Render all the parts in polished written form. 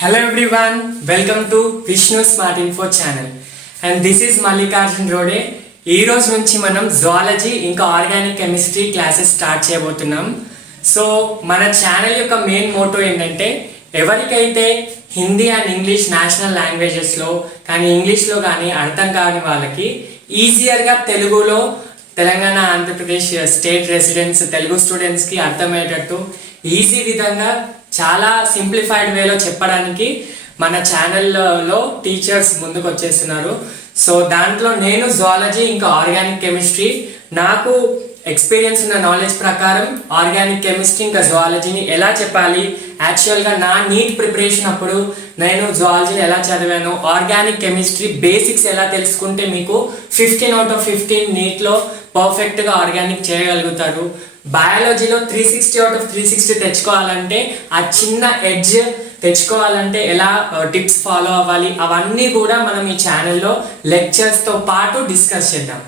Hello everyone, welcome to Vishnu Smart Info channel and this is Mallikarjun Rode. ఈ రోజు నుంచి మనం zoology ఇంకా ఆర్గానిక్ కెమిస్ట్రీ క్లాసెస్ స్టార్ట్ చేయబోతున్నాం. సో మన ఛానల్ యొక్క మెయిన్ మోటో ఏంటంటే ఎవరికైతే హిందీ అండ్ ఇంగ్లీష్ నేషనల్ లాంగ్వేజెస్లో కానీ ఇంగ్లీష్లో కానీ అర్థం కాని వాళ్ళకి ఈజియర్గా తెలుగులో తెలంగాణ ఆంధ్రప్రదేశ్ స్టేట్ రెసిడెంట్స్ తెలుగు స్టూడెంట్స్కి అర్థమయ్యేటట్టు ఈజీ విధంగా చాలా సింప్లిఫైడ్ వేలో చెప్పడానికి మన ఛానల్లో టీచర్స్ ముందుకు వచ్చేస్తున్నారు. సో దాంట్లో నేను జువాలజీ ఇంకా ఆర్గానిక్ కెమిస్ట్రీ నాకు ఎక్స్పీరియన్స్ ఉన్న నాలెడ్జ్ ప్రకారం ఆర్గానిక్ కెమిస్ట్రీ ఇంకా జువాలజీని ఎలా చెప్పాలి, యాక్చువల్గా నా నీట్ ప్రిపరేషన్ అప్పుడు నేను జువాలజీని ఎలా చదివాను, ఆర్గానిక్ కెమిస్ట్రీ బేసిక్స్ ఎలా తెలుసుకుంటే మీకు 15/15 నీట్లో పర్ఫెక్ట్గా ఆర్గానిక్ చేయగలుగుతారు. బయాలజీలో 360/360 తెచ్చుకోవాలంటే ఆ చిన్న ఎడ్జ్ తెచ్చుకోవాలంటే ఎలా టిప్స్ ఫాలో అవ్వాలి, అవన్నీ కూడా మనం ఈ ఛానల్లో లెక్చర్స్తో పాటు డిస్కస్ చేద్దాం.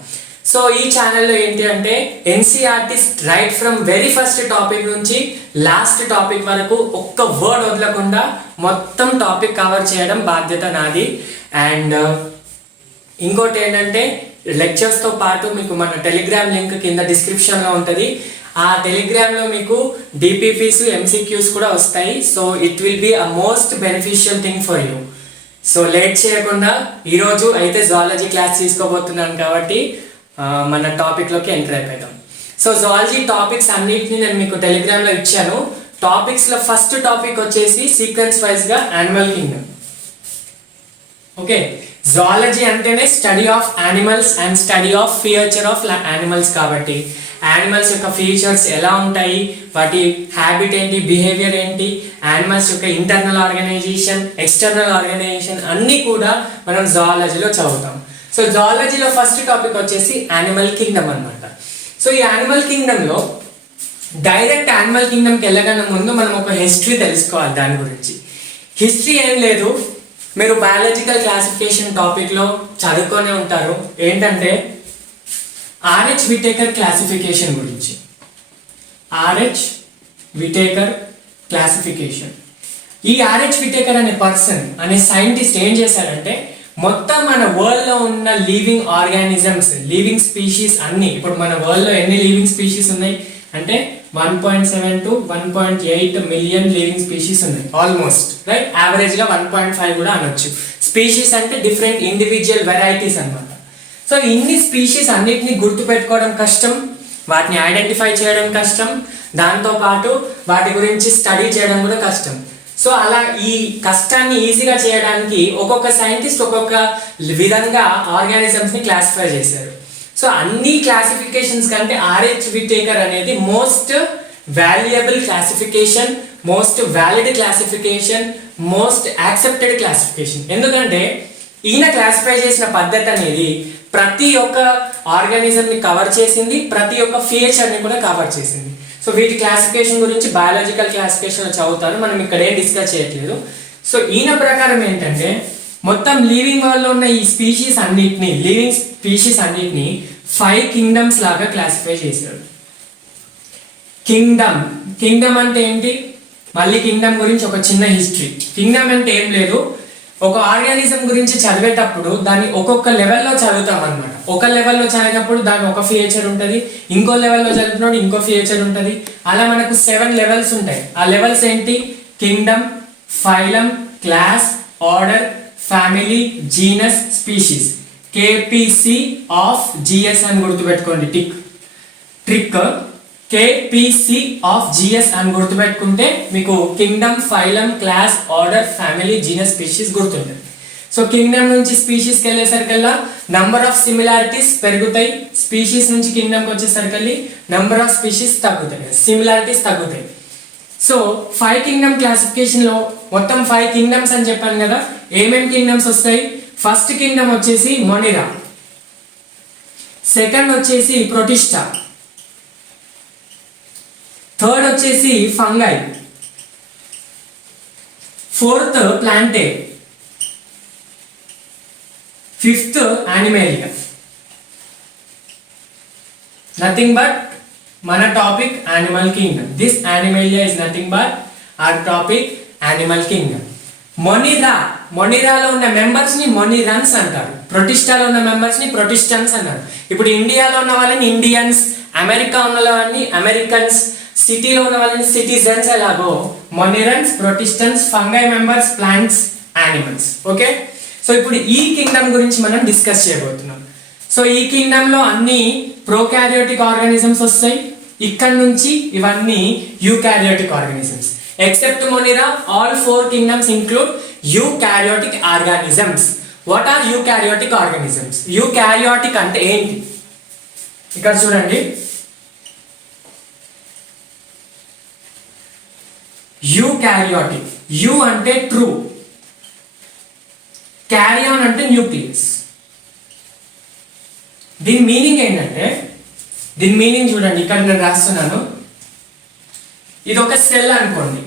సో ఈ ఛానల్లో ఏంటి అంటే NCERTs right from very first topic నుంచి లాస్ట్ టాపిక్ వరకు ఒక్క వర్డ్ వదలకుండా మొత్తం టాపిక్ కవర్ చేయడం బాధ్యత నాది. అండ్ ఇంకోటి ఏంటంటే లెక్చర్స్తో పాటు మీకు మన టెలిగ్రామ్ లింక్ కింద డిస్క్రిప్షన్లో ఉంటుంది. ఆ టెలిగ్రామ్లో మీకు డిపిపిస్ ఎంసీక్యూస్ కూడా వస్తాయి. So it will be a most beneficial thing for you. So late చేయకుండా ఈరోజు అయితే జువాలజీ క్లాస్ తీసుకోబోతున్నాను కాబట్టి మన టాపిక్లోకి ఎంటర్ అయిపోతాం. సో జువాలజీ టాపిక్స్ అన్నిటిని నేను మీకు టెలిగ్రామ్లో ఇచ్చాను. టాపిక్స్లో ఫస్ట్ టాపిక్ వచ్చేసి సీక్వెన్స్ వైజ్గా యానిమల్ కింగ్డమ్. ఓకే, జువాలజీ అంటేనే study of animals and study of feature of animals కాబట్టి యానిమల్స్ యొక్క ఫీచర్స్ ఎలా ఉంటాయి, వాటి హ్యాబిట్ ఏంటి, బిహేవియర్ ఏంటి, యానిమల్స్ యొక్క ఇంటర్నల్ ఆర్గనైజేషన్ ఎక్స్టర్నల్ ఆర్గనైజేషన్ అన్నీ కూడా మనం జువాలజీలో చదువుతాం. సో జువాలజీలో ఫస్ట్ టాపిక్ వచ్చేసి యానిమల్ కింగ్డమ్ అనమాట. సో ఈ యానిమల్ కింగ్డమ్లో డైరెక్ట్ యానిమల్ కింగ్డమ్కి వెళ్ళగానే ముందు మనం ఒక హిస్టరీ తెలుసుకోవాలి. దాని గురించి హిస్టరీ ఏం లేదు, మీరు బయాలజికల్ క్లాసిఫికేషన్ టాపిక్లో చదువుకొనే ఉంటారు. ఏంటంటే ఆర్హెచ్ విటేకర్ క్లాసిఫికేషన్ గురించి. RH Whittaker classification. ఈ ఆర్హెచ్ విటేకర్ అనే పర్సన్ అనే సైంటిస్ట్ ఏం చేశారంటే మొత్తం మన వరల్డ్లో ఉన్న లివింగ్ ఆర్గానిజమ్స్ లివింగ్ స్పీషీస్ అన్ని, ఇప్పుడు మన వరల్డ్లో ఎన్ని లివింగ్ స్పీషీస్ ఉన్నాయి అంటే 1.7 to 1.8 మిలియన్ లివింగ్ స్పీషీస్ ఉన్నాయి ఆల్మోస్ట్, రైట్? యావరేజ్గా 1.5 కూడా అనొచ్చు. స్పీషీస్ అంటే డిఫరెంట్ ఇండివిజువల్ వెరైటీస్ అనమాట. సో ఇన్ని స్పీషీస్ అన్నిటిని గుర్తుపెట్టుకోవడం కష్టం, వాటిని ఐడెంటిఫై చేయడం కష్టం, దాంతోపాటు వాటి గురించి స్టడీ చేయడం కూడా కష్టం. సో అలా ఈ కష్టాన్ని ఈజీగా చేయడానికి ఒక్కొక్క సైంటిస్ట్ ఒక్కొక్క విధంగా ఆర్గానిజమ్స్ని క్లాసిఫై చేశారు. సో అన్ని క్లాసిఫికేషన్స్ కంటే ఆర్హెచ్ విటేకర్ అనేది most valuable classification, most valid classification, most accepted classification. ఎందుకంటే ఈయన క్లాసిఫై చేసిన పద్ధతి అనేది ప్రతి ఒక్క ఆర్గానిజంని కవర్ చేసింది, ప్రతి ఒక్క ఫీచర్ని కూడా కవర్ చేసింది. సో వీటి క్లాసిఫికేషన్ గురించి బయాలజికల్ క్లాసిఫికేషన్లో చదువుతారు, మనం ఇక్కడ ఏం డిస్కస్ చేయట్లేదు. సో ఈయన ప్రకారం ఏంటంటే మొత్తం లివింగ్ వరల్డ్లో ఉన్న ఈ స్పీషీస్ అన్నిటిని లివింగ్ స్పీషీస్ అన్నిటిని 5 కింగ్డమ్స్ లాగా క్లాసిఫై చేశాడు. కింగ్డమ్ అంటే ఏంటి? మళ్ళీ కింగ్డమ్ గురించి ఒక చిన్న హిస్టరీ. కింగ్డమ్ అంటే ఏం లేదు, ఒక ఆర్గానిజం గురించి చదివేటప్పుడు దాన్ని ఒక్కొక్క లెవెల్లో చదువుతాం అనమాట. ఒక లెవెల్లో చదివేటప్పుడు దాని ఒక ఫీచర్ ఉంటుంది, ఇంకో లెవెల్లో చదివినప్పుడు ఇంకో ఫీచర్ ఉంటుంది. అలా మనకు 7 లెవెల్స్ ఉంటాయి. ఆ లెవెల్స్ ఏంటి? Kingdom, phylum, class, order, family, genus, species. KPC of GS అని గుర్తుపెట్టుకోండి. ట్రిక్ కేపీసీ ఆఫ్ జిఎస్ అని గుర్తుపెట్టుకుంటే మీకు kingdom, phylum, class, order, family, genus, species గుర్తుంటుంది. సో కింగ్డమ్ నుంచి స్పీషీస్కి వెళ్ళేసరికల్లా నంబర్ ఆఫ్ సిమిలారిటీస్ పెరుగుతాయి, స్పీషీస్ నుంచి కింగ్డమ్కి వచ్చేసరికి నంబర్ ఆఫ్ స్పీషీస్ తగ్గుతాయి, సిమిలారిటీస్ తగ్గుతాయి. సో 5 కింగ్డమ్ క్లాసిఫికేషన్లో మొత్తం 5 కింగ్డమ్స్ అని చెప్పాను కదా. ఏమేమి కింగ్డమ్స్ వస్తాయి? ఫస్ట్ కింగ్డమ్ వచ్చేసి మొనిరా, సెకండ్ వచ్చేసి ప్రొటిస్టా, థర్డ్ వచ్చేసి Fungi, fourth Plantae, fifth Animalia. Nothing but మన topic animal kingdom. This Animalia is nothing but our topic animal kingdom. మొనిరాలో ఉన్న మెంబర్స్ ని మొనిరన్స్ అంటారు, ప్రొటిస్టాలో ఉన్న మెంబర్స్ ని ప్రొటిస్టన్స్ అంటారు. ఇప్పుడు ఇండియాలో ఉన్న వాళ్ళని ఇండియన్స్, అమెరికా ఉన్న వాళ్ళని అమెరికన్స్, సిటీలో ఉన్న వాళ్ళని సిటిజన్స్, ఎలాగో Monerans, Protistans, Fungi members, plants, animals. Okay, so ఇప్పుడు ఈ కింగ్డమ్ గురించి మనం డిస్కస్ చేయబోతున్నాం. సో ఈ కింగ్డమ్ లో అన్ని ప్రోకారియోటిక్ ఆర్గానిజమ్స్ వస్తాయి. ఇక్కడ నుంచి ఇవన్నీ eukaryotic organisms. Except Monera, all four kingdoms include eukaryotic organisms. What are eukaryotic organisms? Eukaryotic అంటే ఏంటి? ఇక్కడ చూడండి, eukaryotic. U అంటే ట్రూ, క్యారియాన్ అంటే న్యూక్లియస్. దీని మీనింగ్ ఏంటంటే, దీని మీనింగ్ చూడండి, ఇక్కడ నేను రాస్తున్నాను. ఇది ఒక సెల్ అనుకోండి.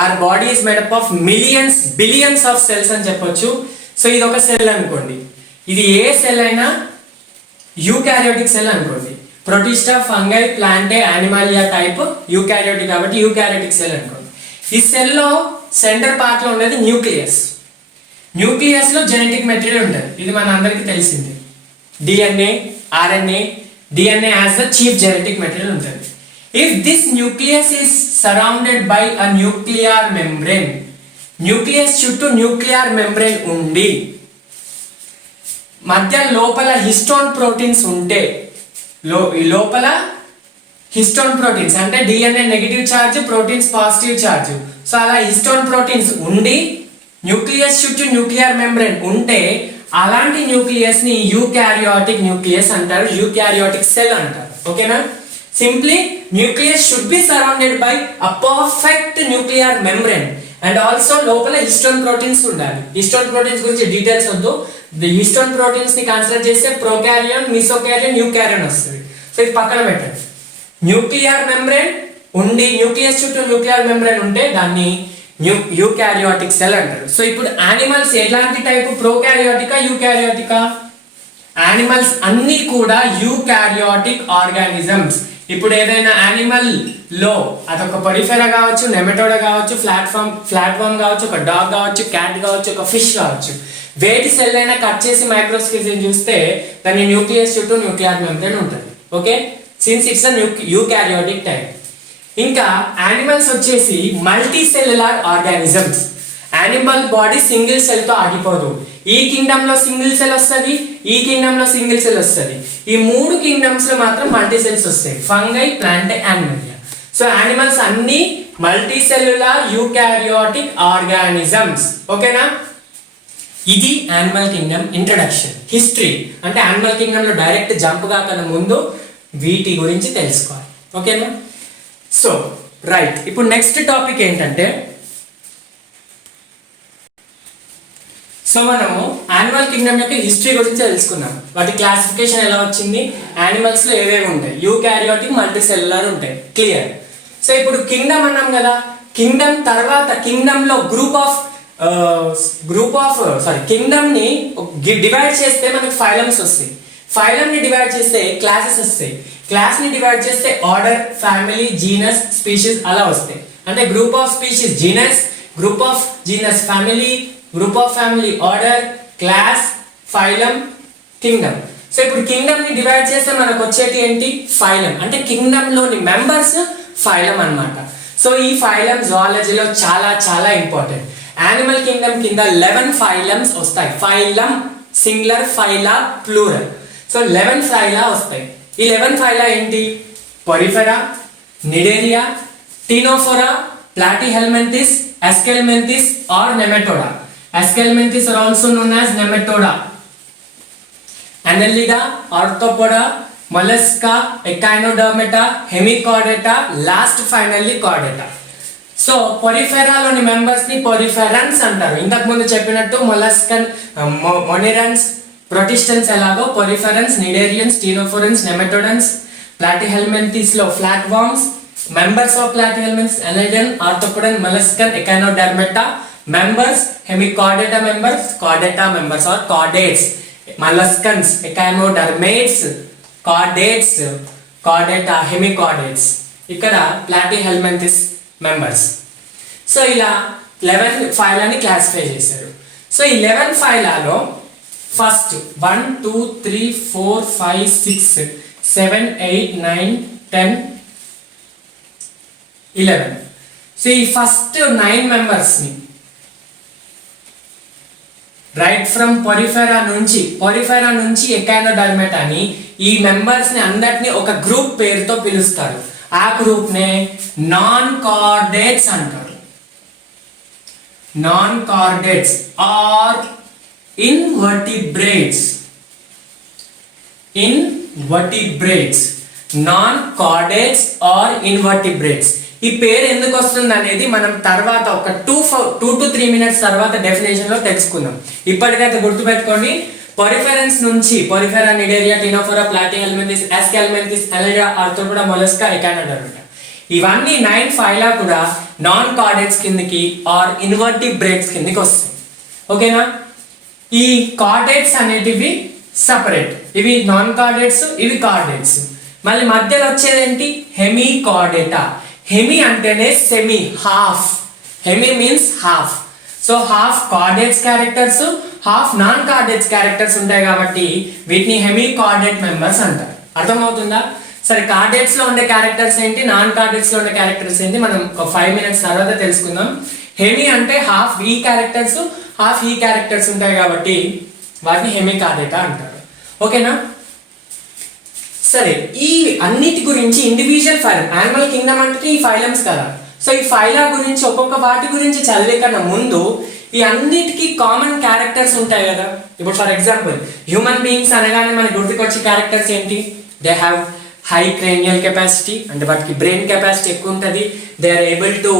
our body is made up of millions billions of cells అని చెప్పొచ్చు. సో ఇది ఒక సెల్ అనుకోండి. ఇది ఏ సెల్ అయినా యూకారియోటిక్ సెల్ అనుకోండి. Protista, Fungi, Plantae, Animalia type eukaryotic కాబట్టి యూకారియోటిక్ సెల్ అనుకోండి. ఈ సెల్లో సెంటర్ పార్ట్ లో ఉండేది న్యూక్లియస్. న్యూక్లియస్ లో జెనెటిక్ మెటీరియల్ ఉంటుంది. ఇది మన అందరికీ తెలిసింది. DNA, RNA. DNA as the chief genetic material ఉంటుంది. If this nucleus is surrounded by a nuclear membrane, nucleus చుట్టూ న్యూక్లియర్ మెంబ్రేన్ ఉండి మధ్య లోపల హిస్టోన్ ప్రోటీన్స్ ఉంటే, లోపల హిస్టోన్ ప్రోటీన్స్ అంటే DNA negative charge, proteins positive charge. So అలా histone proteins ఉండి న్యూక్లియస్ చుట్టూ న్యూక్లియర్ మెంబ్రేన్ ఉంటే అలాంటి న్యూక్లియస్ ని యూకారియోటిక్ న్యూక్లియస్ అంటారు, యూకారియోటిక్ సెల్ అంటారు. ఓకేనా? Simply, nucleus should be surrounded by a perfect nuclear membrane and also లోపల హిస్టోన్ ప్రోటీన్స్ ఉండాలి. హిస్టోన్ ప్రోటీన్స్ గురించి డీటెయిల్స్ వద్దు. హిస్టోన్ ప్రోటీన్స్ ని కన్సిడర్ చేస్తే ప్రోకారియోన్, మీసోకారియోన్, యూకారియోన్ వస్తుంది. సో ఇది పక్కన పెట్టండి. న్యూక్లియర్ మెంబ్రేన్ ఉండి న్యూక్లియస్ చుట్టూ న్యూక్లియర్ మెంబ్రేన్ ఉంటే దాన్ని యూకారియోటిక్ సెల్ అంటారు. సో ఇప్పుడు యానిమల్స్ ఎలాంటి టైపు, ప్రోకారియోటికా, యూకారియోటికా? యానిమల్స్ అన్ని కూడా యూకారియోటిక్ ఆర్గానిజమ్స్. ఇప్పుడు ఏదైనా యానిమల్ లో అదొక పొరిఫెరా కావచ్చు, నెమటోడా కావచ్చు, ఫ్లాట్ఫామ్ కావచ్చు, ఒక డాగ్ కావచ్చు, క్యాట్ కావచ్చు, ఒక ఫిష్ కావచ్చు, వేటి సెల్ అయినా కట్ చేసి మైక్రోస్కోప్ చూస్తే దాని న్యూక్లియస్ చుట్టూ న్యూక్లియర్ మెంబ్రేన్ ఉంటుంది. Okay, since it's eukaryotic type. ఇంకా యానిమల్స్ వచ్చేసి multi cellular organisms. Animal body single cell తో ఆగిపోదు. ఈ కింగ్డమ్ లో సింగిల్ సెల్ వస్తుంది, ఈ కింగ్డమ్ లో సింగిల్ సెల్ వస్తుంది. ఈ మూడు కింగ్డమ్స్ లో మాత్రం మల్టీ సెల్స్ వస్తాయి, ఫంగై, ప్లాంట్, యానిమలియా. సో యానిమల్స్ అన్ని మల్టీ సెల్యులార్ యూకారియోటిక్ ఆర్గానిజమ్స్. ఓకేనా? ఇది యానిమల్ కింగ్డమ్ ఇంట్రడక్షన్. హిస్టరీ అంటే యానిమల్ కింగ్డమ్ లో డైరెక్ట్ జంప్ కాకన్నా ముందు వీటి గురించి తెలుసుకోవాలి. ఓకేనా? సో రైట్, ఇప్పుడు నెక్స్ట్ టాపిక్ ఏంటంటే, సో మనము యానిమల్ కింగ్డమ్ యొక్క హిస్టరీ గురించి తెలుసుకున్నాం. వాటి క్లాసిఫికేషన్ ఎలా వచ్చింది, యానిమల్స్ లో ఏవేవి ఉంటాయి, యూకారియోటిక్, మల్టీ సెల్యులార్ ఉంటాయి. క్లియర్? సో ఇప్పుడు కింగ్డమ్ అన్నాం కదా, కింగ్డమ్ తర్వాత కింగ్డమ్ లో కింగ్డమ్ ని డివైడ్ చేస్తే మనకి ఫైలమ్స్ వస్తాయి. ఫైలమ్ ని డివైడ్ చేస్తే క్లాసెస్ వస్తాయి. క్లాస్ ని డివైడ్ చేస్తే ఆర్డర్, ఫ్యామిలీ, జీనస్, స్పీషీస్ అలా వస్తాయి. అంటే group of species genus, group of genus family, group of family order, class, phylum, kingdom. So ఇప్పుడు కింగ్డమ్ ని డివైడ్ చేస్తే మనకు వచ్చేది ఏంటి, ఫైలం. అంటే కింగ్డమ్ లోని మెంబర్స్ ఫైలం అన్నమాట. సో ఈ ఫైలం జువాలజీలో చాలా చాలా ఇంపార్టెంట్. యానిమల్ కింగ్డమ్ కింద 11 ఫైలమ్స్ వస్తాయి. Phylum singular, phyla plural. So 11 phyla వస్తాయి. ఈ 11 ఫైలా ఏంటి, Porifera, Cnidaria, Ctenophora, Platyhelminthes, Aschelminthes or Nematoda. Aschelminthis are also known as Nematoda. Annelida, Arthropoda, Mollusca, Echinodermata, Hemichordata, last finally Chordata. So పొరిఫెరాలోని members ని Poriferans అంటారు. ఇంతకు ముందు చెప్పినట్టు molluscan, మొనిరన్స్, ప్రొటిస్టన్స్ ఎలాగో పొరిఫెరన్స్, నిడేరియన్స్, టీనోఫోరన్స్, నెమటోడన్స్, ప్లాటిహెల్మింథిస్ లో flat worms, members of Platyhelminthes, Annelidan, Arthropodan, Molluscan, Echinodermata, members, hemichordata members, chordata members or chordates, molluscans, echinodermates, chordates, chordata, hemichordates. ఇక్కడ platyhelminthes members. So ఇలా 11 ఫైలాని క్లాసిఫై చేశారు. సో ఈ 11 ఫైలాలో ఫస్ట్ 1 2 3 4 5 6 7 8 9 10 11. సో ఈ first 9 మెంబర్స్ని right from Porifera నుంచి ఎకానోడర్మేటా అని ఈ మెంబర్స్ని అందరినీ ఒక గ్రూప్ పేరుతో పిలుస్తారు. ఆ గ్రూప్నే నాన్ కార్డేట్స్ అంటారు. Non chordates are invertebrates. Non chordates are invertebrates. ఈ పేరు ఎందుకు వస్తుంది అనేది మనం తర్వాత ఒక 2 to 3 మినిట్స్ తర్వాత డెఫినేషన్ లో తెలుసుకుందాం. ఇప్పటికైతే గుర్తుపెట్టుకోండి, పొరిఫెరా, నిడేరియా, టినోఫోరా, ప్లాటిహెల్మింథస్, ఎస్కెల్మింథస్, ఎలిడా, ఆర్థ్రోపోడా, మొలస్కా, ఎకానోడర్మేటా ఇవన్నీ 9 ఫైలా కూడా నాన్ కార్డేట్స్ కిందకి ఆర్ ఇన్వర్టిబ్రేట్స్ కిందకి వస్తాయి. ఓకేనా? ఈ కార్డేట్స్ అనేటివి సపరేట్, ఇవి నాన్ కార్డేట్స్, ఇవి కార్డేట్స్. మళ్ళీ మధ్యలో వచ్చేది ఏంటి? Hemi Chordata. హెమీ అంటేనే semi, half. Hemi means half. So half chordates characters, half non chordates characters ఉంటాయి కాబట్టి వీటిని హెమీ కార్డేట్ మెంబర్స్ అంటారు. అర్థమవుతుందా? సరే, కార్డేట్స్ లో ఉండే క్యారెక్టర్స్ ఏంటి, నాన్ కార్డేట్స్ లో ఉండే క్యారెక్టర్స్ ఏంటి మనం ఒక 5 మినిట్స్ తర్వాత తెలుసుకుందాం. హెమీ అంటే హాఫ్ ఈ క్యారెక్టర్స్, హాఫ్ ఈ క్యారెక్టర్స్ ఉంటాయి కాబట్టి వాటిని హెమీ కార్డేటా అంటారు. ఓకేనా? సరే, ఈ అన్నిటి గురించి ఇండివిజువల్ ఫైలం, యానిమల్ కింగ్డమ్ అంటే ఈ ఫైలమ్స్ కదా. సో ఈ ఫైలా గురించి ఒక్కొక్క వాటి గురించి చదివే కన్నా ముందు ఈ అన్నిటికీ కామన్ క్యారెక్టర్స్ ఉంటాయి కదా. ఇప్పుడు ఫర్ ఎగ్జాంపుల్ హ్యూమన్ బీయింగ్స్ అనగానే మనకి గుర్తుకొచ్చే క్యారెక్టర్స్ ఏంటి? They have high cranial capacity, అంటే వాటికి బ్రెయిన్ కెపాసిటీ ఎక్కువ ఉంటుంది. They are able to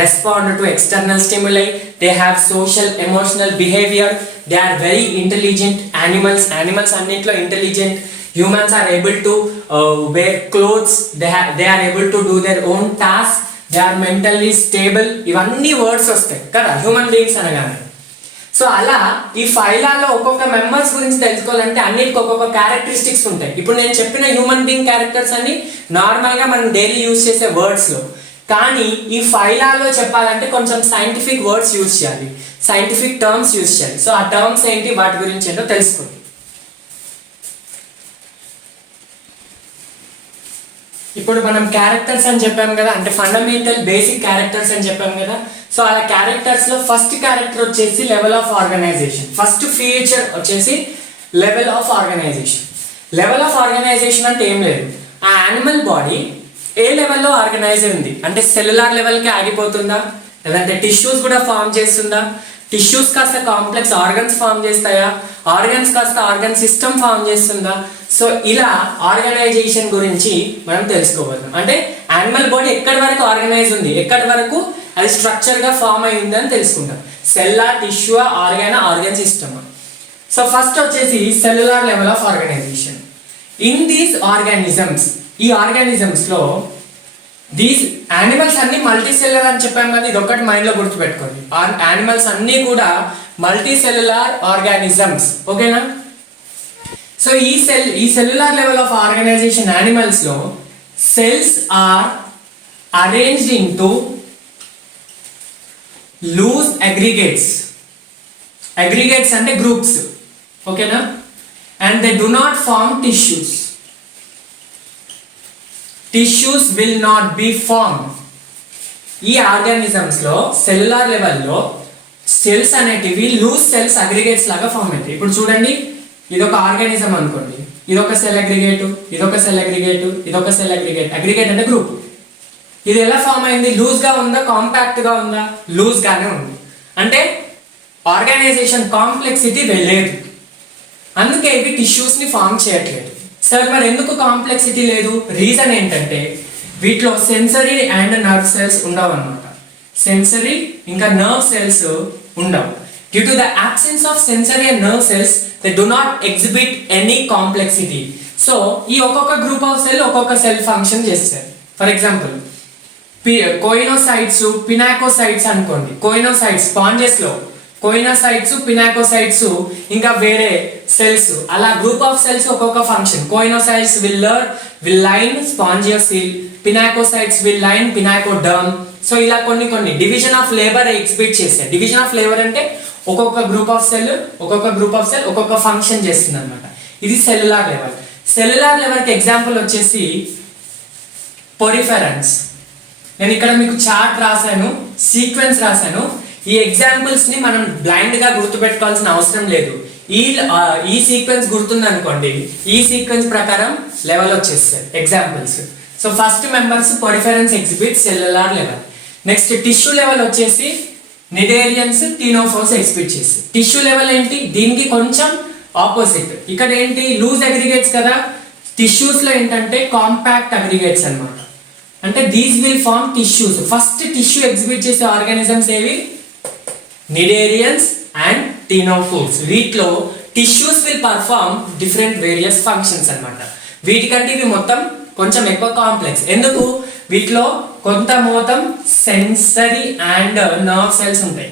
respond to external stimuli. They have social emotional behaviour. They are very intelligent. Animals అన్నిట్లో intelligent. Humans are able to wear clothes. They are able to do their own tasks. They are mentally stable. ఇవన్నీ words వస్తాయి కదా human beings అనగానే. So అలా ఈ ఫైలాలో ఒక్కొక్క members గురించి తెలుసుకోవాలంటే అన్నిటికి ఒక్కొక్క క్యారెక్టరిస్టిక్స్ ఉంటాయి. ఇప్పుడు నేను చెప్పిన హ్యూమన్ బీయింగ్ క్యారెక్టర్స్ అన్ని నార్మల్గా మనం డైలీ యూజ్ చేసే వర్డ్స్లో, కానీ ఈ ఫైలాలో చెప్పాలంటే కొంచెం సైంటిఫిక్ వర్డ్స్ యూజ్ చేయాలి, సైంటిఫిక్ టర్మ్స్ యూజ్ చేయాలి. సో ఆ టర్మ్స్ ఏంటి, వాటి గురించి ఏంటో తెలుసుకోండి. ఇప్పుడు మనం క్యారెక్టర్స్ అని చెప్పాం కదా, అంటే ఫండమెంటల్ బేసిక్ క్యారెక్టర్స్ అని చెప్పాం కదా. సో అలా క్యారెక్టర్స్ లో ఫస్ట్ క్యారెక్టర్ వచ్చేసి level of organisation. First feature వచ్చేసి level of organisation. Level of organisation అంటే ఏం లేదు, ఆ యానిమల్ బాడీ ఏ లెవెల్లో ఆర్గనైజ్ ఉంది అంటే సెల్యులార్ లెవెల్కి ఆగిపోతుందా, లేదంటే టిష్యూస్ కూడా ఫామ్ చేస్తుందా, టిష్యూస్ కాస్త కాంప్లెక్స్ ఆర్గన్స్ ఫామ్ చేస్తాయా, ఆర్గన్స్ కాస్త ఆర్గన్ సిస్టమ్ ఫామ్ చేస్తుందా. సో ఇలా ఆర్గనైజేషన్ గురించి మనం తెలుసుకోవాలి. అంటే యానిమల్ బాడీ ఎక్కడి వరకు ఆర్గనైజ్ ఉంది, ఎక్కడి వరకు అది స్ట్రక్చర్ గా ఫామ్ అయి ఉంది అని తెలుసుకుంటాం. సెల్లా, tissue, organ system. So first వచ్చేసి cellular level of organisation. In these organisms, ఈ ఆర్గానిజమ్స్ లో దీస్ యానిమల్స్ అన్ని మల్టీ సెల్యులర్ అని చెప్పాం కదా, ఇది ఒకటి మైండ్ లో గుర్తుపెట్టుకోండి. యానిమల్స్ అన్ని కూడా మల్టీ సెల్యులార్ ఆర్గానిజమ్స్. ఓకేనా? సో ఈ cellular level of organisation animals లో cells are arranged into loose aggregates. Aggregates అంటే గ్రూప్స్. ఓకేనా? And they do not form tissues. Tissues will not be form. ఈ ఆర్గానిజమ్స్ లో సెల్యులార్ లెవెల్లో సెల్స్ అనేటివి loose cells aggregates లాగా form అవుతాయి. ఇప్పుడు చూడండి, ఇదొక ఆర్గానిజం అనుకోండి, ఇదొక సెల్ అగ్రిగేట్, ఇదొక సెల్ అగ్రిగేట్, ఇదొక సెల్ అగ్రిగేట్. అగ్రిగేట్ అంటే గ్రూప్. ఇది ఎలా ఫామ్ అయింది? లూజ్ గా ఉందా, కాంపాక్ట్ గా ఉందా? లూజ్ గానే ఉంది. అంటే ఆర్గనైజేషన్ కాంప్లెక్సిటీ లేదు, అందుకే ఇవి టిష్యూస్ ని ఫామ్ చేయట్లేదు. సార్ మరి ఎందుకు కాంప్లెక్సిటీ లేదు? రీజన్ ఏంటంటే వీటిలో సెన్సరీ అండ్ నర్వ్ సెల్స్ ఉండవు అన్నమాట. సెన్సరీ ఇంకా నర్వ్ సెల్స్ ఉండవు. Due to the absence of sensory and nerve cells, they do not exhibit any complexity. So ఈ ఒక్కొక్క గ్రూప్ ఆఫ్ సెల్ ఒక్కొక్క సెల్ ఫంక్షన్ చేస్తారు. ఫర్ ఎగ్జాంపుల్ కోయినోసైట్స్, పినాకోసైట్స్ అనుకోండి. కోయినోసైట్స్ స్పాంజెస్ లో కోయినోసైట్స్, పినాకోసైట్స్ ఇంకా వేరే సెల్స్, అలా గ్రూప్ ఆఫ్ సెల్స్ ఒక్కొక్క function. Choanocytes will line spongiosele, pinacocytes will line pinacoderm, so ఇలా కొన్ని డివిజన్ ఆఫ్ లేబర్ ఎగ్జిబిట్ చేస్తాయి. డివిజన్ ఆఫ్ లేబర్ అంటే ఒక్కొక్క గ్రూప్ ఆఫ్ సెల్ ఒక్కొక్క ఫంక్షన్ చేస్తుంది అనమాట. ఇది సెల్యులార్ లెవెల్. సెల్యులార్ లెవెల్కి ఎగ్జాంపుల్ వచ్చేసి పొరిఫెరెన్స్. నేను ఇక్కడ మీకు చార్ట్ రాశాను, సీక్వెన్స్ రాశాను. ఈ ఎగ్జాంపుల్స్ ని మనం బ్లైండ్ గా గుర్తుపెట్టుకోవాల్సిన అవసరం లేదు. ఈ సీక్వెన్స్ గుర్తుంది అనుకోండి, ఈ సీక్వెన్స్ ప్రకారం లెవెల్ వచ్చేస్తాయి examples. So first members Poriferans exhibit cellular level. Next tissue level వచ్చేసి నిడేరియన్స్ టీనోఫోర్స్ ఎగ్జిబిట్ చేసి. టిష్యూ లెవెల్ ఏంటి, దీనికి కొంచెం ఆపోజిట్. ఇక్కడ ఏంటి లూజ్ అగ్రిగేట్స్ కదా, టిష్యూస్ లో ఏంటంటే కాంపాక్ట్ అగ్రిగేట్స్ అన్నమాట. అంటే these will form tissues. First tissue exhibit చేసే ఆర్గానిజమ్స్ ఏవి, నిడేరియన్స్ అండ్ టీనోఫోర్స్. వీటిలో tissues will perform different various functions అన్నమాట. వీటికంటే ఇవి మొత్తం కొంచెం ఎక్కువ కాంప్లెక్స్. ఎందుకు, వీటిలో కొంత మోతం సెన్సరీ అండ్ నర్వ్ సెల్స్ ఉంటాయి.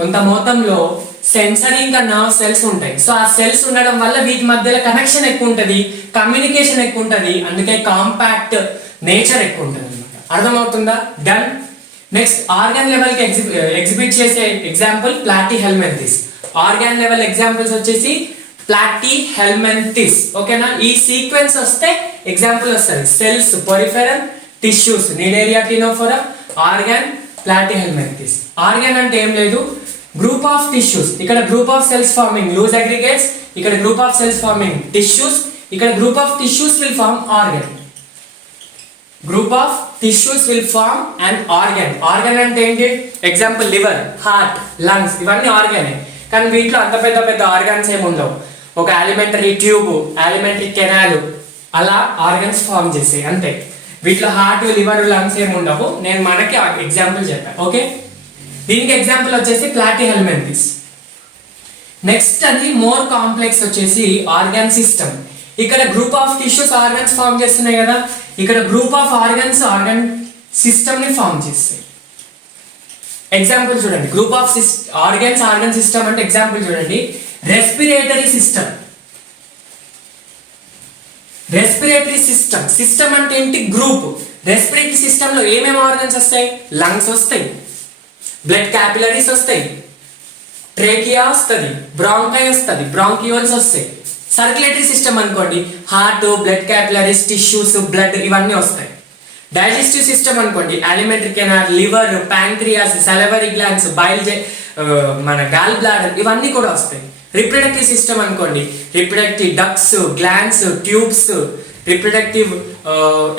కొంత మోతంలో సెన్సరీ ఇంకా నర్వ్ సెల్స్ ఉంటాయి. సో ఆ సెల్స్ ఉండడం వల్ల వీటి మధ్యలో కనెక్షన్ ఎక్కువ ఉంటుంది, కమ్యూనికేషన్ ఎక్కువ ఉంటుంది. అందుకే కాంపాక్ట్ నేచర్ ఎక్కువ ఉంటుంది అనమాట. అర్థమవుతుందా? డన్. నెక్స్ట్ ఆర్గాన్ లెవెల్ కి ఎగ్జిబిట్ చేసే example Platyhelminthes. Organ level examples వచ్చేసి ప్లాటిహెల్మింథిస్. ఓకేనా? ఈ సీక్వెన్స్ వస్తే ఎగ్జాంపుల్ వస్తుంది. Cells Poriferan, tissues Cnidaria Ctenophora, organ Platyhelminthes. Organ అంటే ఏం లేదు, గ్రూప్ ఆఫ్ టిష్యూస్. ఇక్కడ group of cells forming loose aggregates, ఇక్కడ group of cells forming tissues, ఇక్కడ group of tissues will form organ. Group of tissues will form and organ. Organ అంటే ఏంటి, example liver, heart, lungs, ఇవన్నీ ఆర్గానే. కానీ వీటిలో అంత పెద్ద ఆర్గాన్స్ ఏమి ఉండవు. ఒక అలిమెంటరీ ట్యూబ్, అలిమెంటరీ కెనాల్, అలా ఆర్గన్స్ ఫార్మ్ చేస్తాయి అంతే. వీటిలో హార్ట్, లివర్, లంగ్స్ ఏమి ఉండవు. నేను మనకి ఎగ్జాంపుల్ చెప్పాను. ఓకే, దీనికి ఎగ్జాంపుల్ వచ్చేసి ప్లాటిహెల్మింథిస్. నెక్స్ట్ అది మోర్ కాంప్లెక్స్ వచ్చేసి ఆర్గాన్ సిస్టమ్. ఇక్కడ group of tissues organs form చేస్తున్నాయి కదా, ఇక్కడ group of organs organ system ని ఫార్మ్ చేస్తాయి. ఎగ్జాంపుల్ చూడండి, group of organs organ system అంటే ఎగ్జాంపుల్ చూడండి, respiratory system. Respiratory system, system అంటే ఏంటి, గ్రూప్. రెస్పిరేటరీ సిస్టమ్ లో ఏమేమి ఆర్గన్స్ వస్తాయి, లంగ్స్ వస్తాయి, బ్లడ్ క్యాపిలరీస్ వస్తాయి, ట్రేకియా వస్తుంది, బ్రాంకై వస్తుంది, బ్రాంకియోల్స్ వస్తాయి. సర్క్యులేటరీ సిస్టమ్ అనుకోండి, heart, blood capillaries, tissues, blood, ఇవన్నీ వస్తాయి. డైజెస్టివ్ సిస్టమ్ అనుకోండి, alimentary canal, liver, pancreas, సలవరీ glands, మన గాల్ బ్లాడర్, ఇవన్నీ కూడా వస్తాయి. రిప్రొడక్టివ్ సిస్టమ్ అనుకోండి, reproductive ducts, glands, tubes, reproductive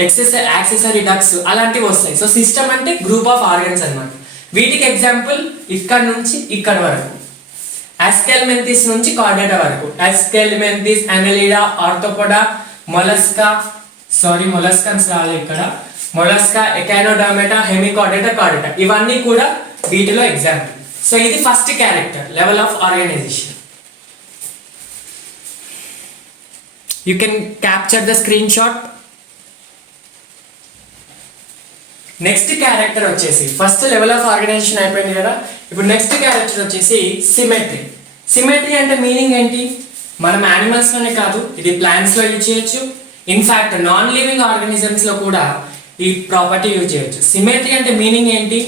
accessory ducts, అలాంటివి వస్తాయి. సో సిస్టమ్ అంటే గ్రూప్ ఆఫ్ ఆర్గన్స్ అన్నమాట. వీటికి ఎగ్జాంపుల్ ఇక్కడ నుంచి ఇక్కడ వరకు, అస్కెల్మెంథిస్ నుంచి కార్డేటా వరకు, Aschelminthes, Annelida, Arthropoda, Mollusca, Echinodermata, Hemichordata, Chordata, ఇవన్నీ కూడా వీటిలో ఎగ్జాంపుల్. సో ఇది first character, level of organisation. You can capture the screenshot. Next character వచ్చేసి, ఫస్ట్ లెవెల్ ఆఫ్ ఆర్గనైజేషన్ అయిపోయింది కదా, ఇప్పుడు నెక్స్ట్ క్యారెక్టర్ వచ్చేసి సిమెట్రీ. సిమెట్రీ అంటే మీనింగ్ ఏంటి, మనం యానిమల్స్ లోనే కాదు, ఇది ప్లాంట్స్ లో యూజ్ చేయొచ్చు. ఇన్ఫాక్ట్ నాన్ లివింగ్ ఆర్గానిజమ్స్ లో కూడా ఈ ప్రాపర్టీ యూజ్ చేయొచ్చు. సిమెట్రీ అంటే మీనింగ్ ఏంటి,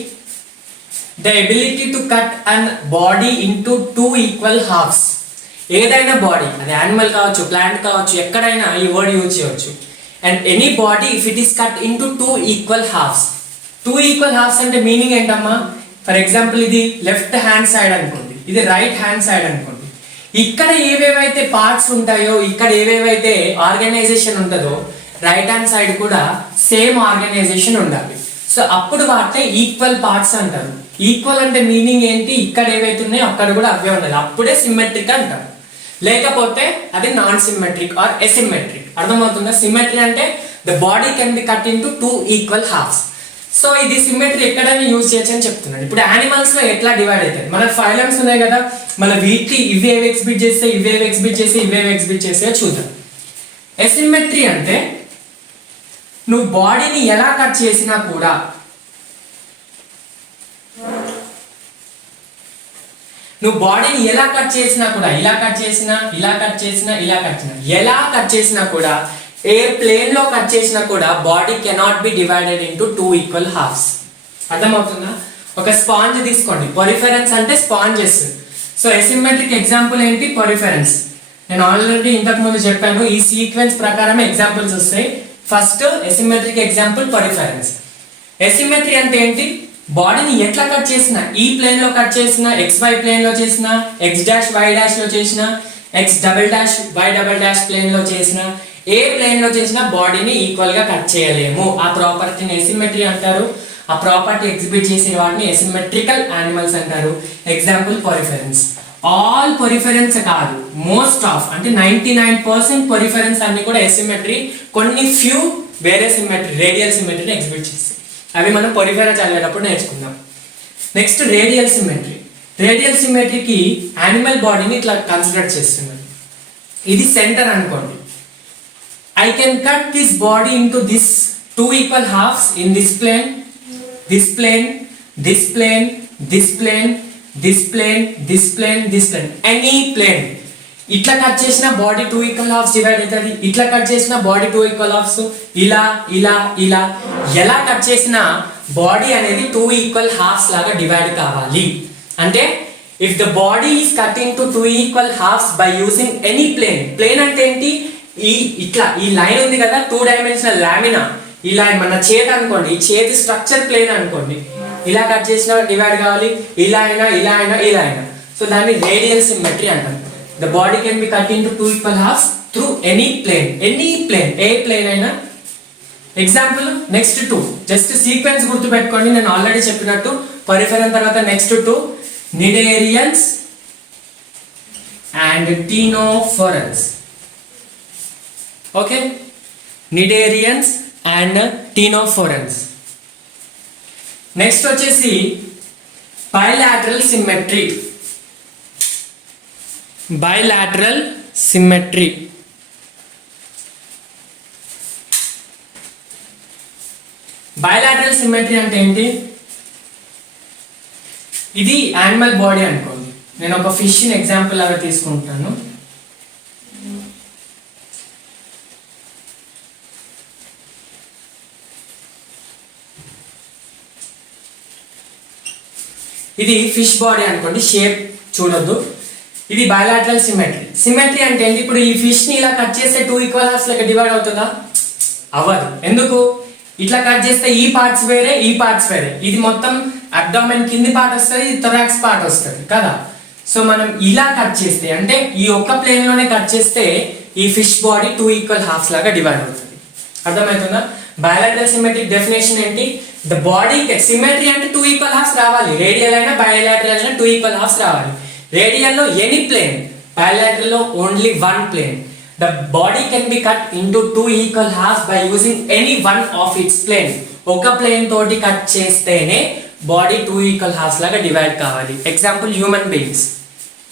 the ability to cut and body into 2 equal halves. ఏదైనా బాడీ, అది యానిమల్ కావచ్చు, ప్లాంట్ కావచ్చు, ఎక్కడైనా ఈ వర్డ్ యూజ్ చేయొచ్చు. And any body if it is cut into 2 equal halves. 2 equal halves అంటే మీనింగ్ ఏంటమ్మా, ఫర్ ఎగ్జాంపుల్ ఇది లెఫ్ట్ హ్యాండ్ సైడ్ అనుకోండి, ఇది రైట్ హ్యాండ్ సైడ్ అనుకోండి. ఇక్కడ ఏవేవైతే పార్ట్స్ ఉంటాయో, ఇక్కడ ఏవేవైతే ఆర్గనైజేషన్ ఉంటుందో, రైట్ హ్యాండ్ సైడ్ కూడా సేమ్ ఆర్గనైజేషన్ ఉండాలి. సో అప్పుడు వాటిని ఈక్వల్ పార్ట్స్ అంటారు. ఈక్వల్ అంటే మీనింగ్ ఏంటి, ఇక్కడ ఏవైతే ఉన్నాయో అక్కడ కూడా అవే ఉండాలి, అప్పుడే సిమెట్రిక్ అంటారు. లేకపోతే అది నాన్ సిమెట్రిక్ ఆర్ ఎసిమెట్రిక్. అర్థమవుతుందా? సిమెట్రీ అంటే the body can be cut into 2 equal halves. So ఇది సిమెట్రీ ఎక్కడైనా యూజ్ చేయొచ్చు అని చెప్తున్నాను. ఇప్పుడు యానిమల్స్ లో ఎట్లా డివైడ్ అవుతాయి, మన ఫైలమ్స్ ఉన్నాయి కదా, మన వీటికి ఇవేవి ఎగ్జిబిట్ చేస్తే, ఇవేవి ఎగ్జిబిట్ చేస్తే, ఇవేవి ఎగ్జిబిట్ చేస్తే చూద్దాం. ఎసిమెట్రీ అంటే నువ్వు బాడీని ఎలా కట్ చేసినా కూడా, నువ్వు బాడీని ఎలా కట్ చేసినా కూడా, ఇలా కట్ చేసినా, ఇలా కట్ చేసినా, ఇలా కట్ చేసినా, ఎలా కట్ చేసినా కూడా ఏ ప్లేన్ లో కట్ చేసినా కూడా body cannot be divided into 2 equal halves. అర్థమవుతుందా? ఒక స్పాంజ్ తీసుకోండి, పొరిఫెరెన్స్ అంటే స్పాంజెస్. సో ఎసిమెట్రిక్ ఎగ్జాంపుల్ ఏంటి? పొరిఫెరెన్స్. నేను ఆల్రెడీ ఇంతకు ముందు చెప్పాను, ఈ సీక్వెన్స్ ప్రకారం ఎగ్జాంపుల్స్ వస్తాయి. First asymmetric example Poriferans. Asymmetry అంటే ఏంటి? బాడీని ఎట్లా కట్ చేసినా, ఈ ప్లేన్ లో కట్ చేసినా, XY ప్లేన్ లో చేసినా, X', Y' లో చేసినా, X', Y' ప్లేన్ లో చేసినా, ఏ ప్లేన్ లో చేసినా బాడీని ఈక్వల్ గా కట్ చేయలేము. ఆ ప్రాపర్టీని ఎసిమెట్రీ అంటారు. ఆ ప్రాపర్టీ ఎగ్జిబిట్ చేసే వాటిని ఎసిమెట్రికల్ యానిమల్స్ అంటారు. ఎగ్జాంపుల్ పొరిఫెరెన్స్. ఆల్ పొరిఫెరెన్స్ కాదు, మోస్ట్ ఆఫ్ అంటే 99% పొరిఫెరెన్స్ అన్ని కూడా ఎసిమెట్రీ. కొన్ని ఫ్యూ వేరే సిమెట్రీ, రేడియల్ సిమెట్రీని ఎగ్జిబిట్ చేస్తాయి. అవి మనం పొరిఫెరా చదివేటప్పుడు నేర్చుకుందాం. Next radial symmetry. రేడియల్ సిమెట్రీకి యానిమల్ బాడీని ఇట్లా కన్సిడర్ చేస్తున్నాం. ఇది సెంటర్ అనుకోండి. I can cut this body into this 2 equal halves in this plane, this plane, this plane, this plane, this plane, this plane, this plane, any plane. ఇట్లా cut చేసిన body 2 equal హాఫ్స్ divide అవుతుంది. ఇట్లా cut చేసిన body 2 equal హాఫ్స్. ఇలా ఇలా ఇలా ఎలా cut చేసినా బాడీ అనేది 2 ఈక్వల్ హాఫ్స్ లాగా డివైడ్ కావాలి. అంటే if the body is cut into 2 equal halves by using any plane. Plane అంటే ఏంటి? ఇట్లా ఈ లైన్ ఉంది కదా, 2 డైమెన్షనల్ లామినా. ఈ లైన్ మన చేతి అనుకోండి, ఈ చేతి స్ట్రక్చర్ ప్లేన్ అనుకోండి. ఇలా కట్ చేసిన డివైడ్ కావాలి. ఇలా అయినా ఇలా అయినా ఇలా అయినా. సో దాన్ని రేడియల్ సిమెట్రీ అంటాం. The body can be cut into 2 equal halves through any plane. Any plane, ఏ ప్లేన్ అయినా. Example next 2. జస్ట్ సీక్వెన్స్ గుర్తు పెట్టుకోండి. నేను ఆల్రెడీ చెప్పినట్టు పొరిఫెరన్ తర్వాత next 2 Cnidarians and Ctenophorans. Okay, Cnidarians and Ctenophorans. Next వచ్చేసి bilateral symmetry. Bilateral symmetry. Bilateral symmetry అంటే ఏంటి? ఇది యానిమల్ బాడీ అనుకోండి. నేను ఒక ఫిష్ ని ఎగ్జాంపుల్ లాగా తీసుకుంటాను. ఇది ఫిష్ బాడీ అనుకోండి, షేప్ చూడొద్దు. ఇది బైలాటరల్ సిమెట్రీ. సిమెట్రీ అంటే ఏంటి? ఇప్పుడు ఈ ఫిష్ ని ఇలా కట్ చేస్తే 2 ఈక్వల్ హాఫ్స్ లెక్క డివైడ్ అవుతుందా? అవ్వదు. ఎందుకు? ఇట్లా కట్ చేస్తే ఈ పార్ట్స్ వేరే, ఈ పార్ట్స్ వేరే. ఇది మొత్తం అబ్డామెన్ కింది పార్ట్ వస్తుంది, థొరాక్స్ పార్ట్ వస్తుంది కదా. సో మనం ఇలా కట్ చేస్తే, అంటే ఈ ఒక్క ప్లేన్ లోనే కట్ చేస్తే ఈ ఫిష్ బాడీ 2 ఈక్వల్ హాఫ్స్ లాగా డివైడ్ అవుతుంది. అర్థమవుతుందా? బైలాటరల్ సిమెట్రిక్ డెఫినేషన్ ఏంటి? ద బాడీ సిమెట్రీ అంటే 2 ఈక్వల్ హాఫ్స్ రావాలి. రేడియల్ అయినా బైలాటరల్ అయినా 2 ఈక్వల్ హాఫ్స్ రావాలి. రేడియల్ లో ఎనీ ప్లేన్, బైలాటరల్ లో only 1 plane. The body can be cut into 2 equal halves by using any one of its plane. ఒక plane తోటి కట్ చేస్తేనే బాడీ 2 ఈక్వల్ హాఫ్స్ లాగా డివైడ్ కావాలి. Example human beings.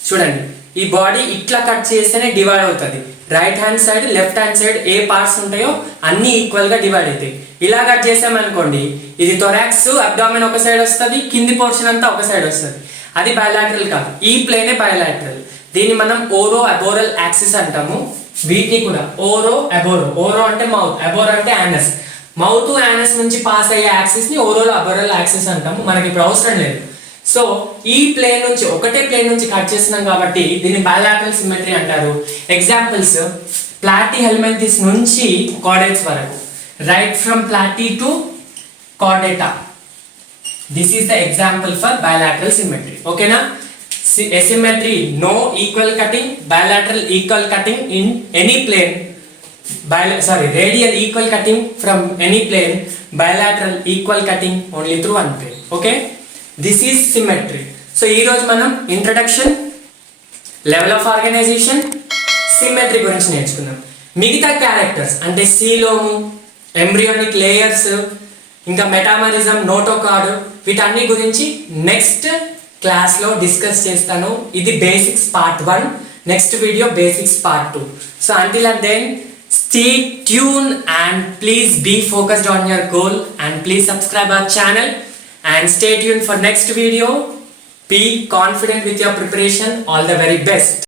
చూడండి, ఈ బాడీ ఇట్లా కట్ చేస్తేనే డివైడ్ అవుతుంది. Right hand side, left hand side ఏ పార్ట్స్ ఉంటాయో అన్ని ఈక్వల్ గా డివైడ్ అవుతాయి. ఇలా కట్ చేసామనుకోండి, ఇది థొరాక్స్, అబ్డామెన్ ఒక సైడ్ వస్తుంది, కింది పోర్షన్ అంతా ఒక సైడ్ వస్తుంది. అది బైలాటరల్ కాదు, ఈ ప్లేనే బైలాటరల్. దీన్ని మనం ఓరో అబోరల్ యాక్సిస్ అంటాము. వీటిని కూడా ఓరో అబోరో. ఓరో అంటే మౌత్, అబోరో అంటే యానస్. మౌత్ యానస్ నుంచి పాస్ అయ్యే యాక్సిస్ ని ఓరోలో అబోరల్ యాక్సిస్ అంటాము. మనకి ఇప్పుడు అవసరం లేదు. సో ఈ ప్లేన్ నుంచి, ఒకటే ప్లేన్ నుంచి కట్ చేస్తున్నాం కాబట్టి దీన్ని బైలాటరల్ సిమెట్రీ అంటారు. ఎగ్జాంపుల్స్ ప్లాటీ హెల్మెంథిస్ నుంచి కార్డేట్స్ వరకు. Right from ప్లాటీ to Chordata. This is the example for bilateral symmetry. ఓకేనా? Asymmetry, no equal cutting. Bilateral equal cutting in any plane. Radial equal cutting from any plane. Bilateral equal cutting only through one plane. Okay, this is symmetry. So ee roju manam introduction, level of organization, symmetry gurinchi నేర్చుకున్నాం. మిగతా characters అంటే సీలోము, embryonic layers, ఇంకా మెటామరిజం, notochord, వీటన్ని గురించి next class లో discuss చేస్తాను. ఇది basics part 1. Next video basics part 2. So until then, stay tuned and please be focused on your goal and please subscribe our channel and stay tuned for next video. Be confident with your preparation. All the very best.